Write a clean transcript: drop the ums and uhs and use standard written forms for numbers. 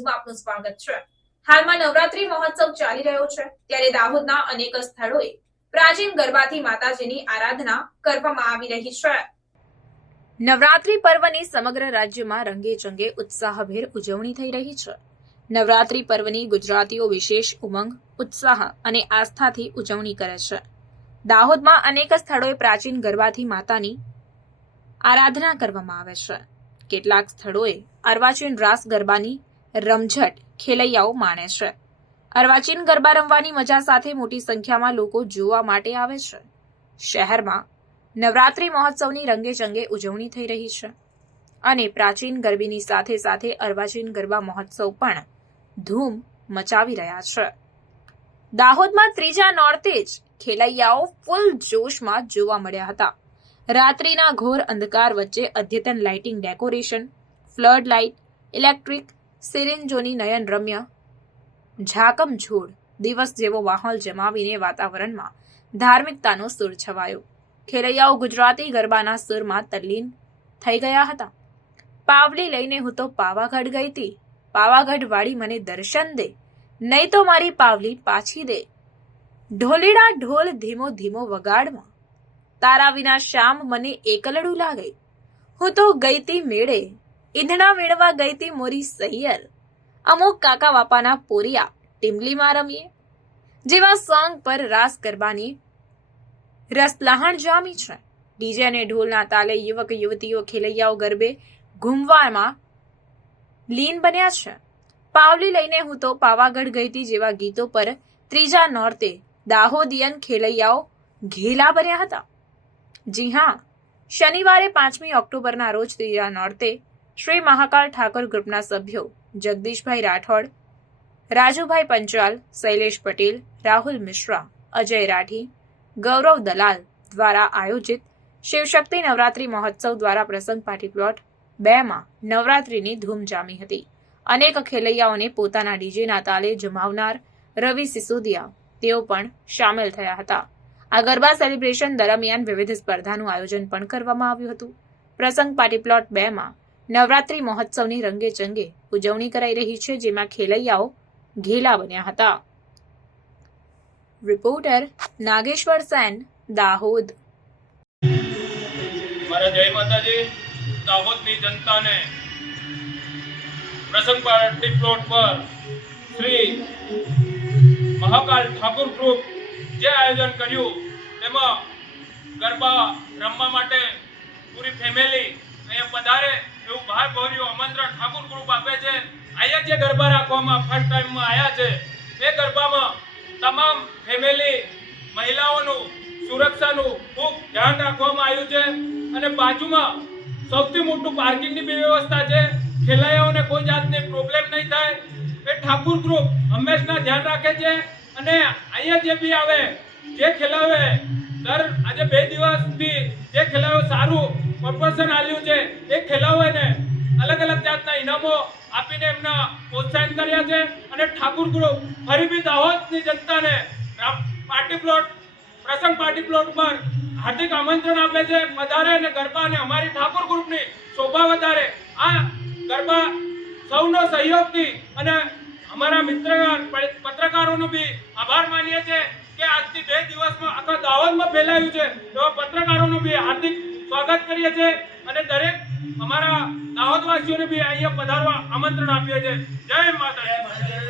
ન્યૂઝમાં આપનું સ્વાગત છે। હાલમાં નવરાત્રી મહોત્સવ ચાલી રહ્યો છે, ત્યારે દાહોદના અનેક સ્થળોએ પ્રાચીન ગરબાથી માતાજીની આરાધના કરવામાં આવી રહી છે। નવરાત્રી પર્વની સમગ્ર રાજ્યમાં રંગેચંગે ઉત્સાહભેર ઉજવણી થઈ રહી છે। નવરાત્રી પર્વની ગુજરાતીઓ વિશેષ ઉમંગ, ઉત્સાહ અને આસ્થાથી ઉજવણી કરે છે। દાહોદમાં અનેક સ્થળોએ પ્રાચીન ગરબાથી માતાની આરાધના કરવામાં આવે છે। કેટલાક સ્થળોએ અર્વાચીન રાસ ગરબાની રમઝટ ખેલૈયાઓ માણે છે। અર્વાચીન ગરબા રમવાની મજા સાથે મોટી સંખ્યામાં લોકો જોવા માટે આવે છે। શહેરમાં નવરાત્રી મહોત્સવની રંગેચંગે ઉજવણી થઈ રહી છે અને પ્રાચીન ગરબીની સાથે સાથે અર્વાચીન ગરબા મહોત્સવ પણ ધૂમ મચાવી રહ્યા છે। દાહોદમાં ત્રીજા નોરતે જ ખેલૈયાઓ ફૂલ જોશમાં જોવા મળ્યા હતા। રાત્રિના ઘોર અંધકાર વચ્ચે અદ્યતન lighting, decoration, flood light, electric સિરિંજોની નયનરમ્ય ઝાકમઝોળ દિવસ જેવો માહોલ જમાવીને વાતાવરણમાં ધાર્મિકતાનો સૂર છવાયો। ખેલૈયાઓ ગુજરાતી ગરબાના સૂરમાં તલ્લીન થઈ ગયા હતા। પાવલી લઈને હું તો પાવાગઢ ગઈ તી, પાવાગઢ વાળી મને દર્શન દે, નહીં તો મારી પાવલી પાછી દે। ઢોલીડા ઢોલ ધીમો ધીમો વગાડમાં, તારા વિના શ્યામ મને એકલડું લાગે। હું તો ગઈ તી મેળે, ઈંધણા વેણવા ગઈ તી મોરી સૈયર, અમુક કાકા બાપાના પોરિયા ટીમલીમાં રમીએ જેવા સોંગ પર રાસ ગરબાની રસલહાણ જામી છે। ડીજે અને ઢોલના તાલે યુવક યુવતીઓ ખેલૈયાઓ ગરબે ઘૂમવામાં લીન બન્યા છે। પાવલી લઈને હું તો પાવાગઢ ગઈ તી જેવા ગીતો પર ત્રીજા નોરતે દાહોદિયન ખેલૈયાઓ ઘેલા બન્યા હતા। જી હા, શનિવારે 5મી ઓક્ટોબરના રોજ ત્રીજા નોરતે શ્રી મહાકાલ ઠાકોર ગ્રુપના સભ્યો જગદીશભાઈ રાઠોડ, રાજુભાઈ પંચાલ, શૈલેષ પટેલ, રાહુલ મિશ્રા, અજય રાઠી, ગૌરવ દલાલ દ્વારા આયોજિત શિવશક્તિ નવરાત્રી મહોત્સવ દ્વારા પ્રસંગ પાર્ટી પ્લોટ 2માં નવરાત્રીની ધૂમ જામી હતી। અનેક ખેલૈયાઓને પોતાના ડીજેના તાલે જમાવનાર રવિ સિસોદિયા તેઓ પણ સામેલ થયા હતા। આ ગરબા સેલિબ્રેશન દરમિયાન વિવિધ સ્પર્ધાનું આયોજન પણ કરવામાં આવ્યું હતું। પ્રસંગ પાર્ટી પ્લોટ 2માં નવરાત્રી મહોત્સવની રંગેચંગે ઉજવણી કરાઈ રહી છે, જેમાં ખેલૈયાઓ ઘેલા બન્યા હતા। રિપોર્ટર નાગેશ્વર સેન, દાહોદ। મારા જય માતાજી। દાહોદની જનતાને પ્રસંગ પાર્ટી પ્લોટ પર શ્રી મહાકાલ ઠાકોર ગ્રુપ જે આયોજન કર્યું તેમાં ગરબા રમવા માટે પૂરી ફેમિલી અહીંયા પધારે એવું ભારભર્યું આમંત્રણ ઠાકોર ગ્રુપ આપે છે। અહીંયા જે ગરબા રાખવામાં ફર્સ્ટ ટાઈમમાં આવ્યા છે તે ગરબામાં તમામ ફેમિલી મહિલાઓનું સુરક્ષાનું ખૂબ ધ્યાન રાખવામાં આવ્યું છે અને બાજુમાં સૌથી મોટું પાર્કિંગની બી વ્યવસ્થા છે। ખેલૈયાઓને કોઈ જાતની પ્રોબ્લેમ નહીં થાય એ ઠાકોર ગ્રુપ હંમેશા ધ્યાન રાખે છે અને અહીંયા જે બી આવે જે ખેલાવે આજે 2 દિવસથી જે ખેલાવે સારું પ્રદર્શન આપ્યું છે એ ખેલાવેને અલગ અલગ જાતના ઇનામો આપીને એમના પ્રોત્સાહન કર્યા છે અને ઠાકોર ગ્રુપ ફરી બી દાહોદની જનતાને પ્રસંગ પાર્ટી પ્લોટ પર હાર્દિક આમંત્રણ આપે છે, પધારે અને ગરબા અને અમારી ઠાકોર ગ્રુપની શોભા વધારે। આ ગરબા સૌનો સહયોગથી અને અમારા પત્રકારોનો બી આભાર માનીએ છીએ કે આજથી 2 દિવસમાં આખા દાહોદમાં ફેલાયું છે એવા પત્રકારોનું બી હાર્દિક સ્વાગત કરીએ છીએ અને દરેક અમારા દાહોદવાસીઓને બી અહીંયા પધારવા આમંત્રણ આપીએ છીએ। જય માતાજી।